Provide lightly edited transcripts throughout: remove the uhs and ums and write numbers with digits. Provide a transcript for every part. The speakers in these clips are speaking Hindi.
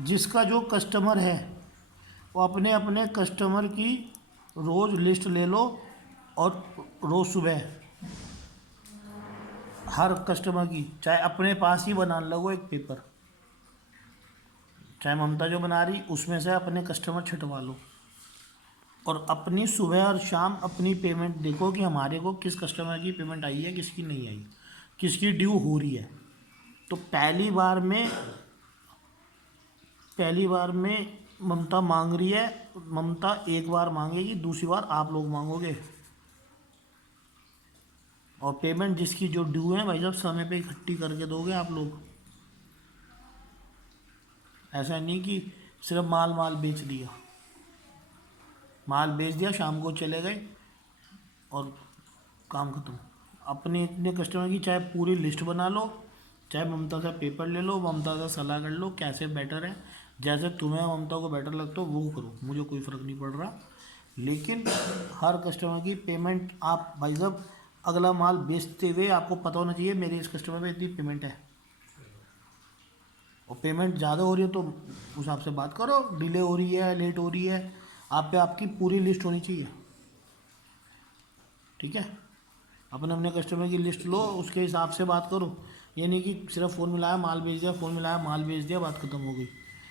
जिसका जो कस्टमर है वो अपने अपने कस्टमर की रोज़ लिस्ट ले लो और रोज़ सुबह हर कस्टमर की चाहे अपने पास ही बना लगो एक पेपर, चाहे ममता जो बना रही उसमें से अपने कस्टमर छटवा लो और अपनी सुबह और शाम अपनी पेमेंट देखो कि हमारे को किस कस्टमर की पेमेंट आई है, किसकी नहीं आई, किसकी ड्यू हो रही है। तो पहली बार में ममता मांग रही है, ममता एक बार मांगेगी, दूसरी बार आप लोग मांगोगे और पेमेंट जिसकी जो ड्यू है भाई साहब समय पे इकट्ठी करके दोगे आप लोग। ऐसा नहीं कि सिर्फ माल बेच दिया, माल बेच दिया शाम को चले गए और काम खत्म। अपने इतने कस्टमर की चाहे पूरी लिस्ट बना लो, चाहे ममता से पेपर ले लो, ममता से सलाह कर लो कैसे बेटर है, जैसे तुम्हें ममता को बेटर लगता हो वो करो, मुझे कोई फ़र्क नहीं पड़ रहा। लेकिन हर कस्टमर की पेमेंट आप भाई साहब अगला माल बेचते हुए आपको पता होना चाहिए मेरे इस कस्टमर में इतनी पेमेंट है और पेमेंट ज़्यादा हो रही है तो उस हिसाब से बात करो, डिले हो रही है, लेट हो रही है, आप पे आपकी पूरी लिस्ट होनी चाहिए। ठीक है, अपने अपने कस्टमर की लिस्ट लो, उसके हिसाब से बात करो। ये नहीं कि सिर्फ फ़ोन मिलाया माल बेच दिया, फ़ोन मिलाया माल बेच दिया, बात ख़त्म हो गई।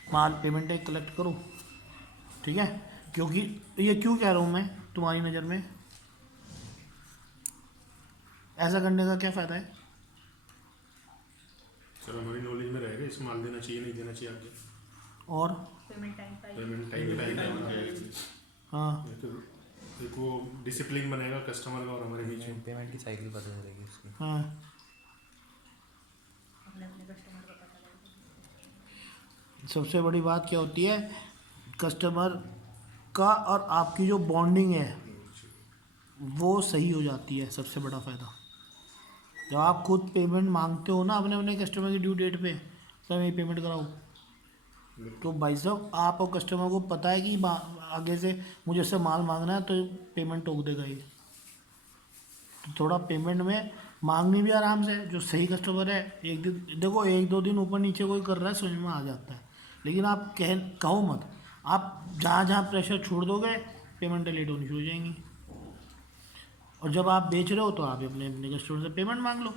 माल पेमेंट है कलेक्ट करो। ठीक है, क्योंकि ये क्यों कह रहा हूँ मैं तुम्हारी नज़र में ऐसा करने का क्या फ़ायदा है? सर हमारी नॉलेज में रहेगा इस माल देना चाहिए नहीं देना चाहिए आगे, और पेमेंट टाइम पे आएगी। हाँ, तो एक वो डिसिप्लिन बनेगा कस्टमर का और हमारे बीच में। पेमेंट की साइकिल पता चलेगी उसकी। हाँ, सबसे बड़ी बात क्या होती है, कस्टमर का और आपकी जो बॉन्डिंग है वो सही हो जाती है। सबसे बड़ा फ़ायदा जब आप खुद पेमेंट मांगते हो ना अपने अपने कस्टमर की ड्यू डेट पे, सर मेरी पेमेंट कराओ, तो भाई साहब आप और कस्टमर को पता है कि आगे से मुझे इससे माल मांगना है तो पेमेंट टोक देगा ये। तो थोड़ा पेमेंट में मांगनी भी आराम से, जो सही कस्टमर है एक दिन देखो, एक दो दिन ऊपर नीचे कोई कर रहा है समझ में आ जाता है, लेकिन आप कहो मत, आप जहाँ जहाँ प्रेशर छोड़ दोगे पेमेंट लेट होनी शुरू हो जाएंगी। और जब आप बेच रहे हो तो आप अपने अपने कस्टमर से पेमेंट मांग लो।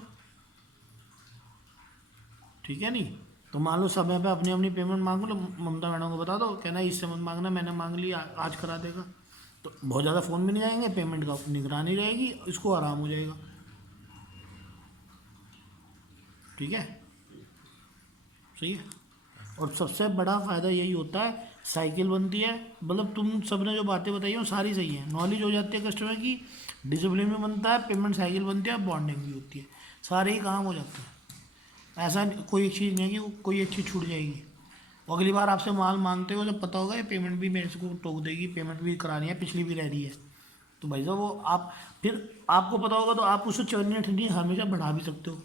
ठीक है नहीं, तो मान लो समय पे अपनी अपनी पेमेंट मांग लो, ममता मैडम को बता दो, कहना इससे मत मांगना, मैंने मांग लिया आज करा देगा, तो बहुत ज़्यादा फ़ोन भी नहीं आएंगे, पेमेंट का निगरानी रहेगी, इसको आराम हो जाएगा। ठीक है, सही है। और सबसे बड़ा फ़ायदा यही होता है, साइकिल बनती है, मतलब तुम सब ने जो बातें बताई हैं वो सारी सही है, नॉलेज हो जाती है कस्टमर की, डिसिप्लिन भी बनता है, पेमेंट साइकिल बनती है, बॉन्डिंग भी होती है, सारे ही काम हो जाते हैं। ऐसा कोई एक चीज़ नहीं है कि कोई एक चीज़ छूट जाएगी। अगली बार आपसे माल मांगते हो जब पता होगा ये पेमेंट भी मेरे को टोक देगी, पेमेंट भी करानी है, पिछली भी रह रही है, तो भाई साहब वो आप फिर आपको पता होगा तो आप उससे चवन्नी ठंडी हमेशा बढ़ा भी सकते हो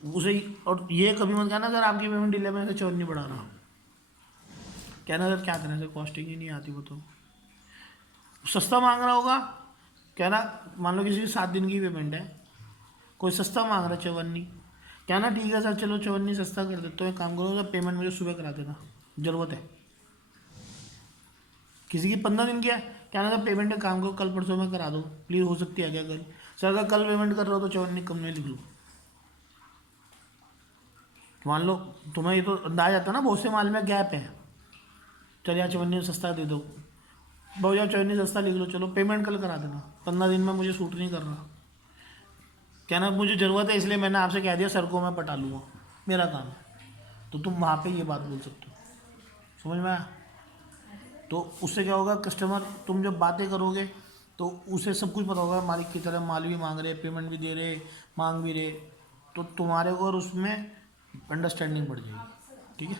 उसे। और ये कभी मत कहना सर आपकी पेमेंट डिले में से चवन्नी बढ़ा रहा, कहना सर क्या करें सर कॉस्टिंग ही नहीं आती, वो तो सस्ता मांग रहा होगा, कहना मान लो किसी की 7 दिन की पेमेंट है, कोई सस्ता मांग रहा है चवन्नी, कहना ठीक है सर चलो चवन्नी सस्ता कर देते हो, एक काम करो सर पेमेंट मुझे सुबह करा देना, ज़रूरत है। किसी की 15 दिन की है, कहना सर पेमेंट का काम करो कल परसों में करा दो प्लीज़, हो सकती है क्या कल, सर अगर कल पेमेंट कर रहे हो तो चवन्नी कम नहीं लिख लो। मान लो तुम्हें ये तो अंदाज आता ना बहुत से माल में गैप है, चल यार चवन्नी सस्ता दे दो, बहुत यार चवन्नी सस्ता लिख लो, चलो पेमेंट कल करा देना, 15 दिन में मुझे सूट नहीं कर रहा, कहना मुझे ज़रूरत है इसलिए मैंने आपसे कह दिया सर को मैं पटा लूँगा, मेरा काम है, तो तुम वहाँ पे ये बात बोल सकते हो। समझ में आया? तो उससे क्या होगा, कस्टमर तुम जब बातें करोगे तो उसे सब कुछ पता होगा, मालिक की तरह माल भी मांग रहे, पेमेंट भी दे रहे, मांग भी रहे, तो तुम्हारे को और उसमें अंडरस्टैंडिंग बढ़ जाएगी। ठीक है।